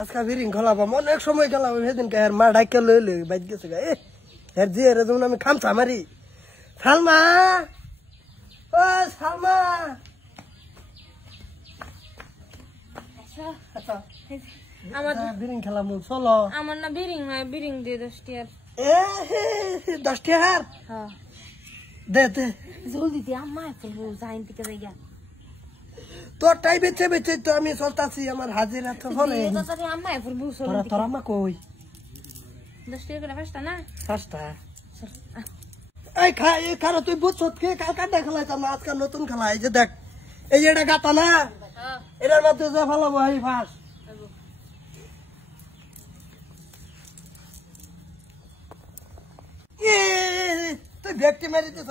আজকে বিরিং খোলাবাম অনেক সময় খেলাম সেদিনকে আর মা ডাইকে লইলে বাইক গেছে গা এর যে যেমন আমি খামছা মারি সালমা ও সালমা আমার বিরিং খেলাম চলো আমার না বিরিং নয় বিরিং দিয়ে 10 টাকার এ 10 টাকার হ্যাঁ দে দে জলদি দে আম্মা ফেলবো যাইন থেকে যাইগা তোর টাই বেচে বেচে তো আমি চলতাছি আমার হাজিরা তো ফলে তাড়াতাড়ি আম্মা ফেলবো তোরা তোরা মা কই 10 টাকা করে পাঁচটা না পাঁচটা এই খা এই খারা তুই বুঝছত কে কালকাটা খেলাইতাম না আজকাল নতুন খেলা এই যে দেখ এই যে এটা গাতা না হ্যাঁ এটার মধ্যে যে ফেলাবো এই ফাঁস তুই ব্যক্তি মারি দিস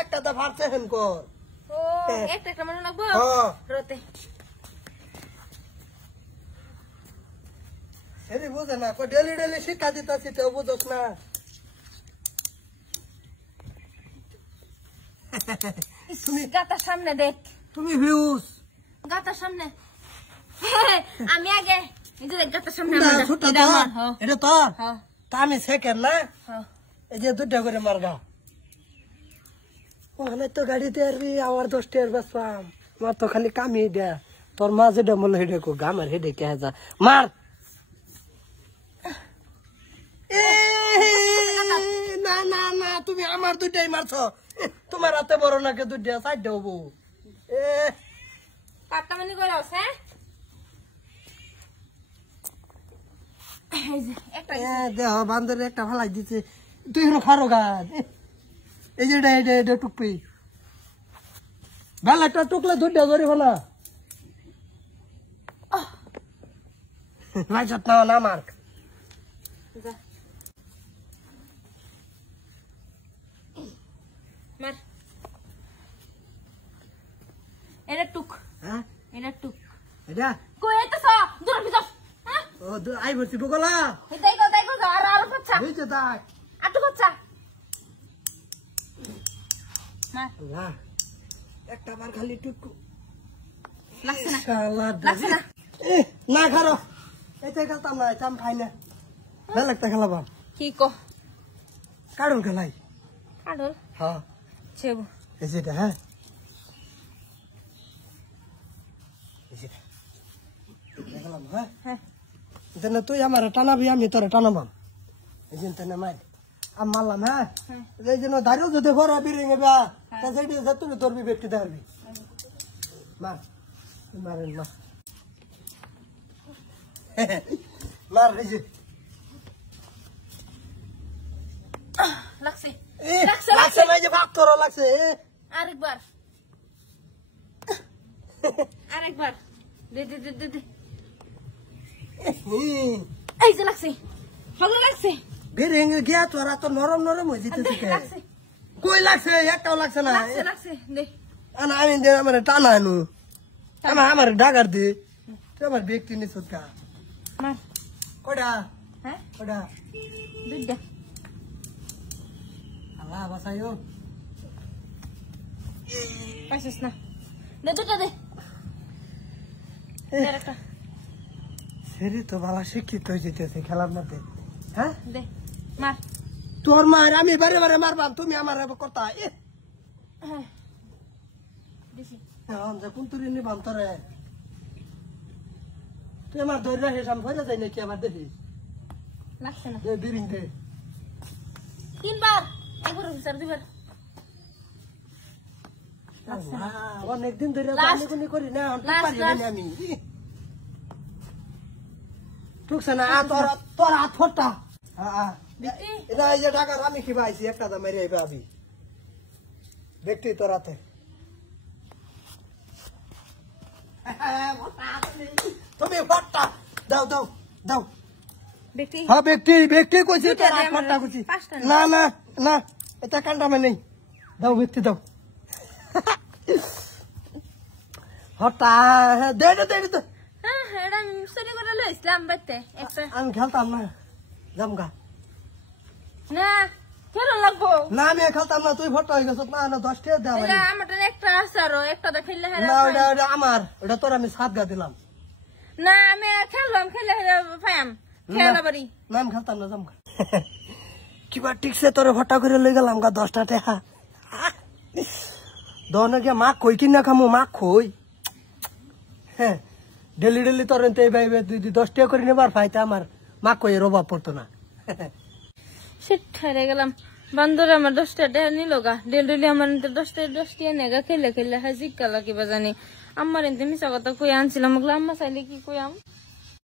একটা দা ফাঁসে হেন কর ও একটা একটা মনে লাগবো হ্যাঁ রতে সেদি বুঝে না ডেলি ডেলি শিক্ষা দিতেছি তো বুঝোস না তুমি গাতার সামনে দেখ তুমি ভিউস গাতার সামনে আমি আগে এই যে গাতার সামনে না, আমার ছোট্ট এটা তো। আমার হ্যাঁ এটা তো হ্যাঁ তা আমি সেকেন্ড না হ্যাঁ এই যে দুটা করে মারগা ওখানে তো গাড়িতে আর আমার 10 টাকার বাসপাম আমার তো খালি কামি দেয়া তোর মা যেটা বলে হেডে কো গামার হেডে কে যা মার না না না তুমি আমার দুটাই মারছো তোমার হাতে বড় নাকি দুটা সাইড দেবো এ কাটটা মানে করে আছে এই যে একটা দেহ বান্দরে একটা ফালাই দিছে তুই হলো খারো গাছ এই যে এটা টুকপি বেলা একটা টুকলে দুইটা ধরি ফেলা ভাই সত না মার্ক যা মার এটা টুক হ্যাঁ এটা টুক এটা কই এটা সা দূর ভিতর হ্যাঁ ও আই ভর্তি বগলা এটাই গো আর পচ্ছা হইছে তাক আটু পচ্ছা মার না একটা বার খালি টুকু লাগছে না শালা লাগছে না না খারো এতে খেলতাম না চাম খাই না ভালো লাগতা খেলাবাম কি কো কাড়ুন খেলাই আড়ল হ্যাঁ ছেবু এই যেটা হ্যাঁ এই যেটা দেখলাম হ্যাঁ হ্যাঁ তেনে তুই আমার টানাবি আমি তোরা টানাবাম এই যে তেনে মাই আমি মারলাম হ্যাঁ এই জন্য দাঁড়িয়েও যদি ভরা বিরিং এবা তা সেটি তুই ধরবি ব্যক্তি ধরবি মার মারেন মা মার এই যে লাগছে লাগছে না এই যে ভাগ তোর লাগছে আরেকবার আরেকবার দে দে দে দে দে এই যে লাগছে ভালো লাগছে বিরিং গিয়া তোরা তো নরম নরম হয়ে যেতে থেকে লাগছে কই লাগছে একটাও লাগছে না লাগছে লাগছে দে আমি আমার টানা আনু আমার ডাকার দি তুই আমার ব্যক্তি নিস মার কটা হ্যাঁ কটা দুইটা আল্লাহ বাসাইও পাইছিস না দে দুটা দে আরেকটা সেরে তো ভালো শিক্ষিত হয়ে যেতেছে খেলার মধ্যে হ্যাঁ দে মার তোর মার আমি বারে বারে মারবাম তুমি আমার কথা হ্যাঁ দিছি কোন তুই নিবাম তোরে তুই আমার ধরে রাখিস আমি ভরে যাই নাকি আবার দেখিস লাগছে না দে বিরিং দে তিনবার একবার স্যার দুইবার অনেকদিন ধরে Last. আমি করি না Last, last. আমি টুকছে না তোর হাত ফোটা বিটি এটা এই যে টাকার আমি খিবা আইছি একটা দাম মেরে আইবা আমি ব্যক্তি তোর হাতে তুমি ফটটা দাও দাও দাও বিটি হ্যাঁ ব্যক্তি ব্যক্তি কইছি দুইটা তোর দে হাত আমার ফটটা কইছি পাঁচটা নে। না না না এটা কান্ডামে নেই দাও ব্যক্তি দাও হটা দে দে দে দে হ্যাঁ এটা সরি করে লইছিলাম বাইতে একটা আমি খেলতাম না জামগা না কেন লাগবো না আমি খেলতাম না তুই ফটো হয়ে গেছ না না 10 টাকা দেওয়া এটা আমার একটা আছে আরো একটা দা খেললে না ওটা আমার ওটা তোর আমি 7 গা দিলাম না আমি খেললাম খেলে খেলা বাড়ি না আমি খেলতাম না যাম কিবা ঠিকছে তোরে ফটা করে লই গেলাম গা 10টা টাকা দনে গিয়া মা কই কিনা খামু মা কই হ্যাঁ ডেলি ডেলি তোর এই ভাইবে 10 টাকা করে নেবার ফাইতে আমার মা কই এর অভাব পড়তো না সেট হেরে গেলাম বান্দর আমার 10 টাকা নিল গা ডেলি আমার 10 টাকা নেগা খেলে খেলে হাজি কালা কিবা জানি আমার এনতে মিছা কথা কই আনছিলাম আম্মা চাইলে কি কই আম